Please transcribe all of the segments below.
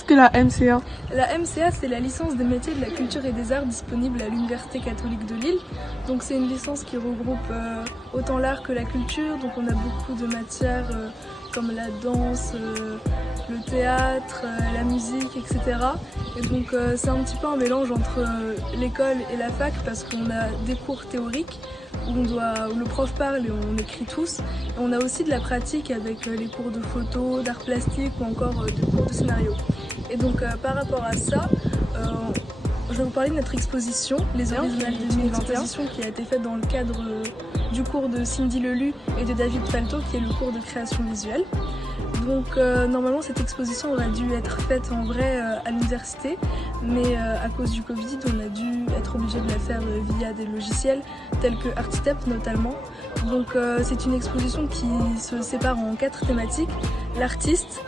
Qu'est-ce que la MCA? La MCA, c'est la licence des métiers de la culture et des arts disponible à l'Université catholique de Lille. Donc c'est une licence qui regroupe autant l'art que la culture. Donc on a beaucoup de matières comme la danse, le théâtre, la musique, etc. Et donc c'est un petit peu un mélange entre l'école et la fac parce qu'on a des cours théoriques où le prof parle et on écrit tous. Et on a aussi de la pratique avec les cours de photo, d'art plastique ou encore des cours de scénario. Et donc par rapport à ça, je vais vous parler de notre exposition, Les Originales 2021, qui a été faite dans le cadre du cours de Cindy Lelu et de David Palto, qui est le cours de création visuelle. Donc normalement cette exposition aurait dû être faite en vrai à l'université, mais à cause du Covid, on a dû être obligé de la faire via des logiciels tels que Artstep notamment. Donc c'est une exposition qui se sépare en 4 thématiques: l'artiste,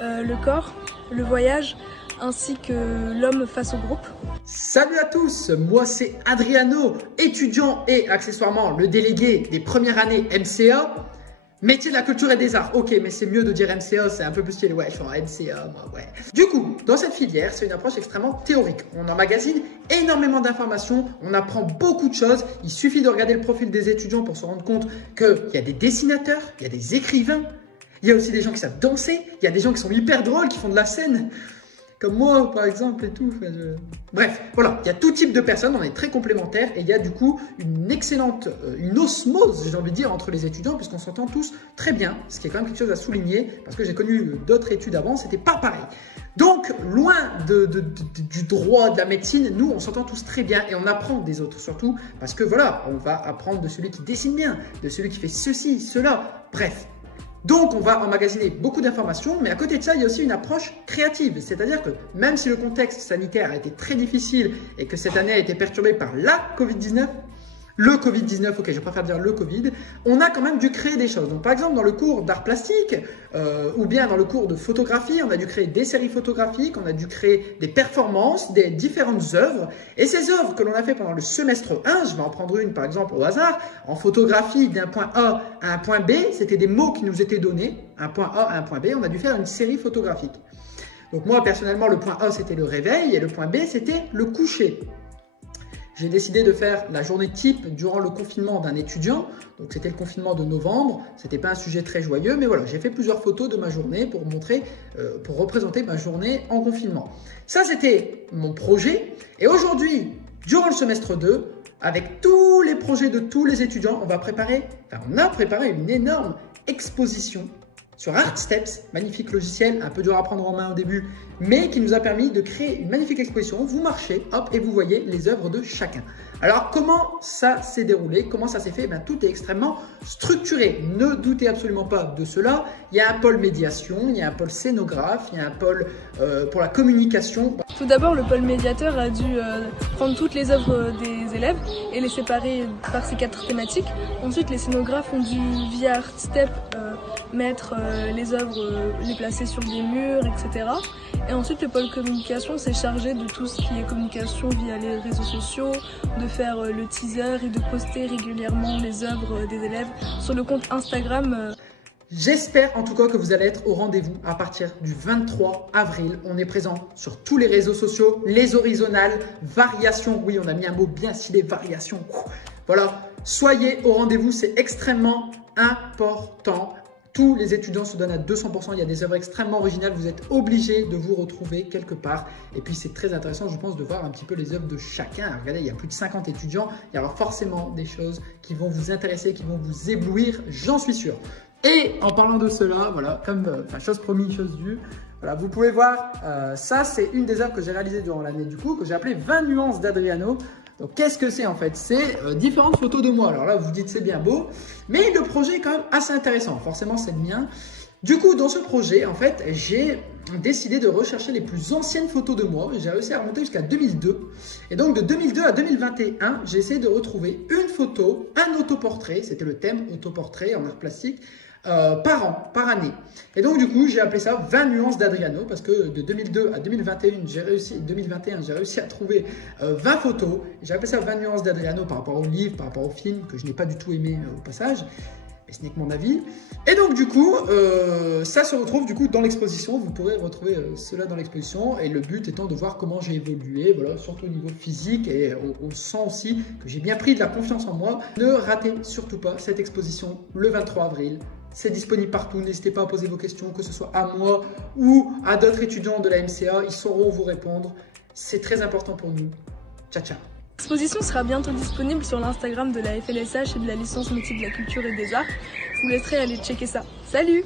le corps, le voyage, ainsi que l'homme face au groupe. Salut à tous, moi c'est Adriano, étudiant et accessoirement le délégué des premières années MCA. Métier de la culture et des arts, ok, mais c'est mieux de dire MCA, c'est un peu plus stylé, ouais, je suis en MCA, moi, ouais. Du coup, dans cette filière, c'est une approche extrêmement théorique. On emmagasine énormément d'informations, on apprend beaucoup de choses. Il suffit de regarder le profil des étudiants pour se rendre compte qu'il y a des dessinateurs, il y a des écrivains, il y a aussi des gens qui savent danser, il y a des gens qui sont hyper drôles, qui font de la scène. Comme moi, par exemple, et tout. Bref, voilà, il y a tout type de personnes, on est très complémentaires et il y a du coup une excellente, une osmose, j'ai envie de dire, entre les étudiants puisqu'on s'entend tous très bien, ce qui est quand même quelque chose à souligner parce que j'ai connu d'autres études avant, c'était pas pareil. Donc, loin du droit, de la médecine, nous, on s'entend tous très bien et on apprend des autres surtout parce que voilà, on va apprendre de celui qui dessine bien, de celui qui fait ceci, cela, bref. Donc, on va emmagasiner beaucoup d'informations, mais à côté de ça, il y a aussi une approche créative. C'est-à-dire que même si le contexte sanitaire a été très difficile et que cette année a été perturbée par la Covid-19, le Covid-19, ok, je préfère dire le Covid, on a quand même dû créer des choses. Donc, par exemple, dans le cours d'art plastique ou bien dans le cours de photographie, on a dû créer des séries photographiques, on a dû créer des performances, des différentes œuvres. Et ces œuvres que l'on a fait pendant le semestre 1, je vais en prendre une par exemple au hasard, en photographie d'un point A à un point B, c'était des mots qui nous étaient donnés, un point A à un point B, on a dû faire une série photographique. Donc moi, personnellement, le point A, c'était le réveil et le point B, c'était le coucher. J'ai décidé de faire la journée type durant le confinement d'un étudiant. Donc, c'était le confinement de novembre. Ce n'était pas un sujet très joyeux, mais voilà, j'ai fait plusieurs photos de ma journée pour montrer, pour représenter ma journée en confinement. Ça, c'était mon projet. Et aujourd'hui, durant le semestre 2, avec tous les projets de tous les étudiants, on a préparé une énorme exposition sur Artsteps, magnifique logiciel, un peu dur à prendre en main au début, mais qui nous a permis de créer une magnifique exposition. Vous marchez, hop, et vous voyez les œuvres de chacun. Alors, comment ça s'est déroulé? Comment ça s'est fait? Tout est extrêmement structuré. Ne doutez absolument pas de cela. Il y a un pôle médiation, il y a un pôle scénographe, il y a un pôle pour la communication. Tout d'abord, le pôle médiateur a dû prendre toutes les œuvres des élèves et les séparer par ces 4 thématiques. Ensuite, les scénographes ont dû, via Artstep, mettre les œuvres, les placer sur des murs, etc. Et ensuite, le pôle communication s'est chargé de tout ce qui est communication via les réseaux sociaux, de faire le teaser et de poster régulièrement les œuvres des élèves sur le compte Instagram. J'espère en tout cas que vous allez être au rendez-vous à partir du 23 avril. On est présent sur tous les réseaux sociaux, les horizontales, variations. Oui, on a mis un mot bien stylé, variation. Voilà, soyez au rendez-vous, c'est extrêmement important. Tous les étudiants se donnent à 200%, il y a des œuvres extrêmement originales, vous êtes obligés de vous retrouver quelque part. Et puis c'est très intéressant, je pense, de voir un petit peu les œuvres de chacun. Alors, regardez, il y a plus de 50 étudiants, il y aura forcément des choses qui vont vous intéresser, qui vont vous éblouir, j'en suis sûr. Et en parlant de cela, voilà, comme chose promise, chose due, voilà, vous pouvez voir, ça c'est une des œuvres que j'ai réalisées durant l'année du coup, que j'ai appelée 20 nuances d'Adriano. Donc, qu'est-ce que c'est en fait? C'est différentes photos de moi. Alors là, vous vous dites c'est bien beau, mais le projet est quand même assez intéressant. Forcément, c'est le mien. Du coup, dans ce projet, en fait, j'ai décidé de rechercher les plus anciennes photos de moi. J'ai réussi à remonter jusqu'à 2002. Et donc, de 2002 à 2021, j'ai essayé de retrouver une photo, un autoportrait. C'était le thème autoportrait en art plastique. Par an, par année. Et donc du coup, j'ai appelé ça 20 nuances d'Adriano parce que de 2002 à 2021, j'ai réussi à trouver 20 photos. J'ai appelé ça 20 nuances d'Adriano par rapport au livre, par rapport au film que je n'ai pas du tout aimé au passage. mais ce n'est que mon avis. Et donc du coup, ça se retrouve du coup dans l'exposition. Vous pourrez retrouver cela dans l'exposition. Et le but étant de voir comment j'ai évolué, voilà, surtout au niveau physique. Et on sent aussi que j'ai bien pris de la confiance en moi. Ne ratez surtout pas cette exposition le 23 avril. C'est disponible partout. N'hésitez pas à poser vos questions, que ce soit à moi ou à d'autres étudiants de la MCA. Ils sauront vous répondre. C'est très important pour nous. Ciao, ciao. L'exposition sera bientôt disponible sur l'Instagram de la FLSH et de la licence métier de la culture et des arts. Je vous laisserai aller checker ça. Salut!